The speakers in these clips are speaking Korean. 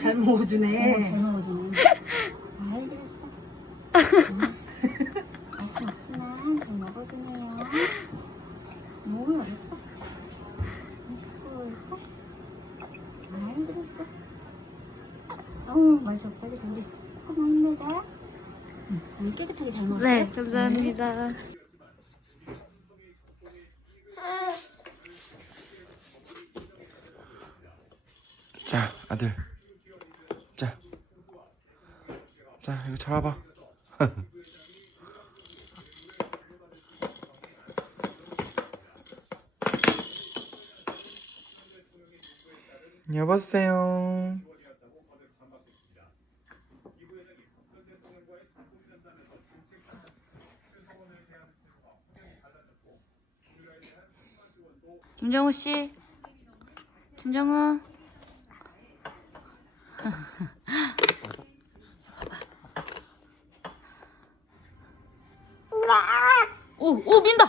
잘 먹어주네. 잘 먹어주네. 알겠어. 없지만 잘 먹어주네요. 아이고, 잘 들었어. 어우, 맛이 없다고 잘했어. 고맙습니다. 음, 깨끗하게 잘 먹었어. 네, 감사합니다. 자, 아들. 자. 자, 이거 잡아봐. 여보세요. 김정우 씨. 김정우. 오, 오, 민다!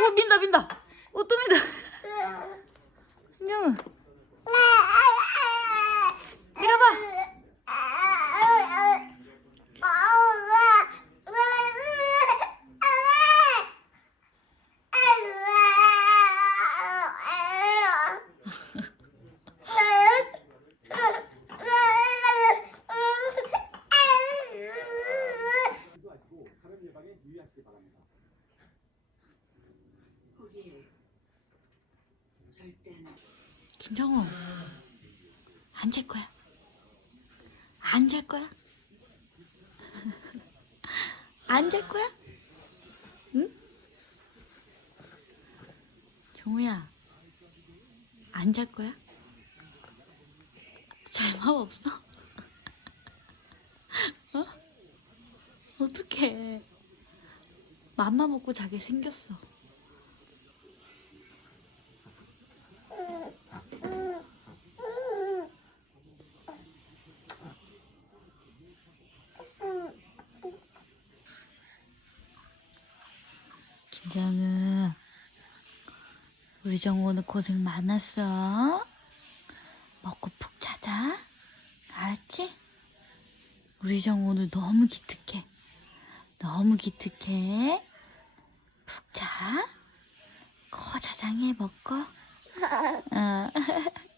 오, 민다, 민다! 오, 또 민다! 김정우. 밀어봐! 김정우. 안잘 거야? 안 잘 거야? 안 잘 거야? 응? 정우야, 안 잘 거야? 잘맘 없어? 어? 어떡해. 맘만 먹고 자게 생겼어. 김정우, 우리 오늘 고생 많았어. 먹고 푹 자자. 알았지? 우리 오늘 너무 기특해. 너무 기특해. 푹 자. 거 자장해 먹고. 어.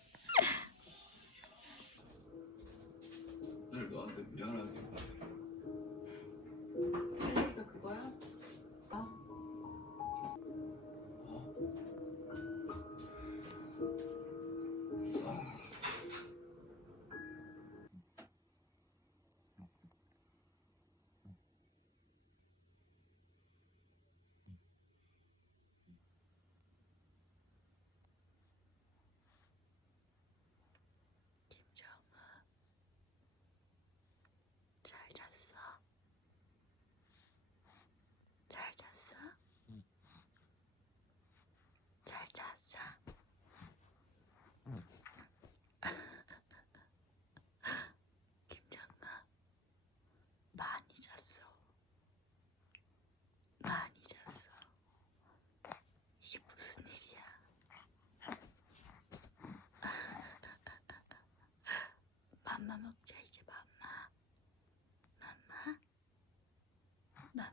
이게 무슨 일이야? 맘마 먹자 이제 맘마. 맘마? 맘마?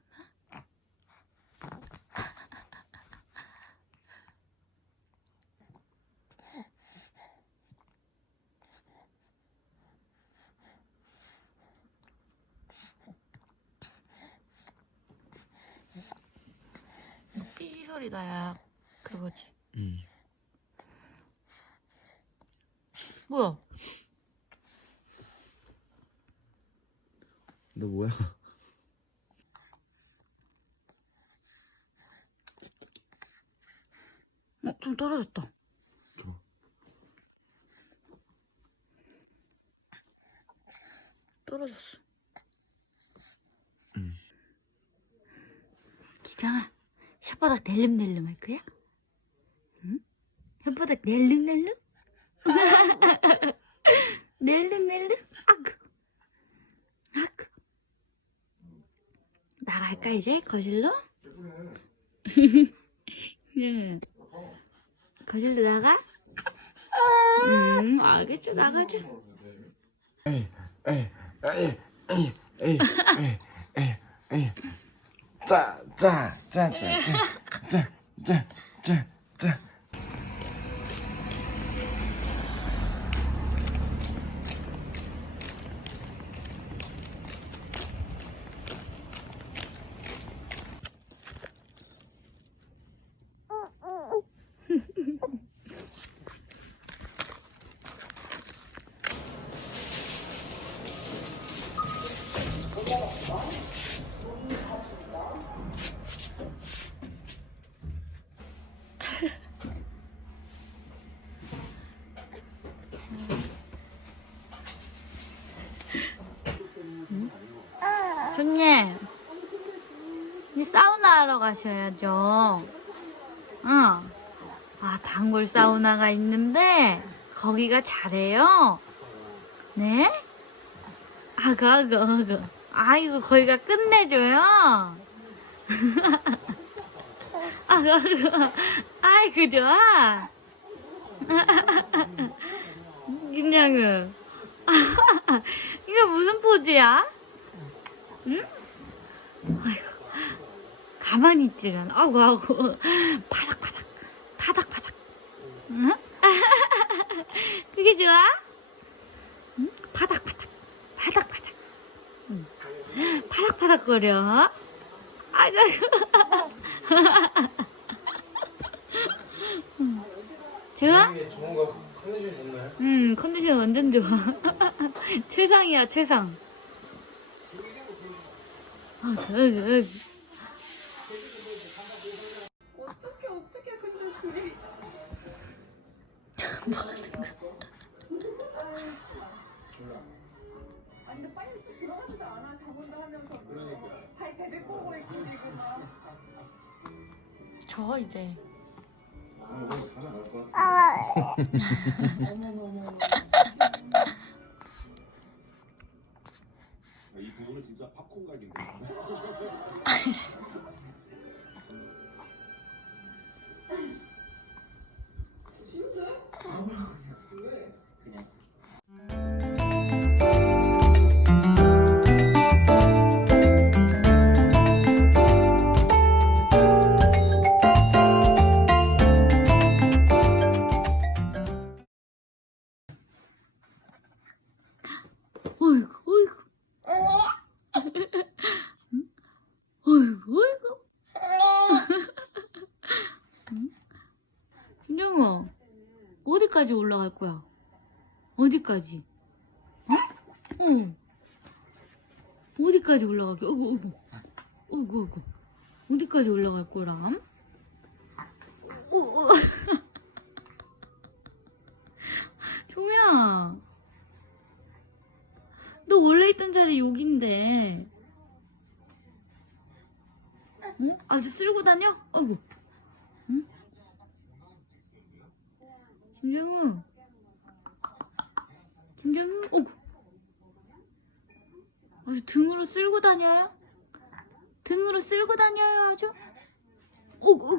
삐 소리 나야 그거지. 응. 뭐야? 너 뭐야? 어, 좀 떨어졌다. 줘. 떨어졌어. 응. 기장아, 혓바닥 낼름낼름 할 거야? 응? 혓바닥 낼름낼름? 낼름낼름? 아그. 아그. 나갈까, 이제? 거실로? 네. 거실로 나가? 음, 알겠죠. 나가자. 에이 에이 에이 에이 에이 에이 에이 에이 짜짜짜짜짜짜짜짜 손님, 이 사우나 하러 가셔야죠. 응. 아, 단골 사우나가 있는데, 거기가 잘해요. 네? 아그, 아그, 아그. 아이고, 거기가 끝내줘요. 아그, 아그. 아이고, 좋아. 그냥은. 이거 무슨 포즈야? 응? 아이고, 가만히 있질 않아. 아이고, 아이고. 파닥파닥, 파닥파닥. 응? 그게 좋아? 응? 파닥파닥, 파닥파닥. 응. 파닥파닥거려. 아이고. 응. 좋아? 좋은 거 컨디션 좋나요? 응, 컨디션 완전 좋아. 최상이야, 최상. 아. 어떻게 어떻게 근데 둘이 아 근데 빨리 쑥 들어가지도 않아 자본다 하면서 발 베베 꼬고 있고 지금 막저 이제. 어머머머 진짜 팝콘 각인데. 어디까지 올라갈 거야? 어디까지? 응? 응. 어디까지 올라가게? 어이구, 어이구. 어이구, 어이구. 어디까지 올라갈 거람? 어, 어. 종우야. 너 원래 있던 자리 여긴데. 응? 아주 쓸고 다녀? 아이고. 응? 김정우. 김정우. 어구. 아주 등으로 쓸고 다녀요? 등으로 쓸고 다녀요, 아주? 어구.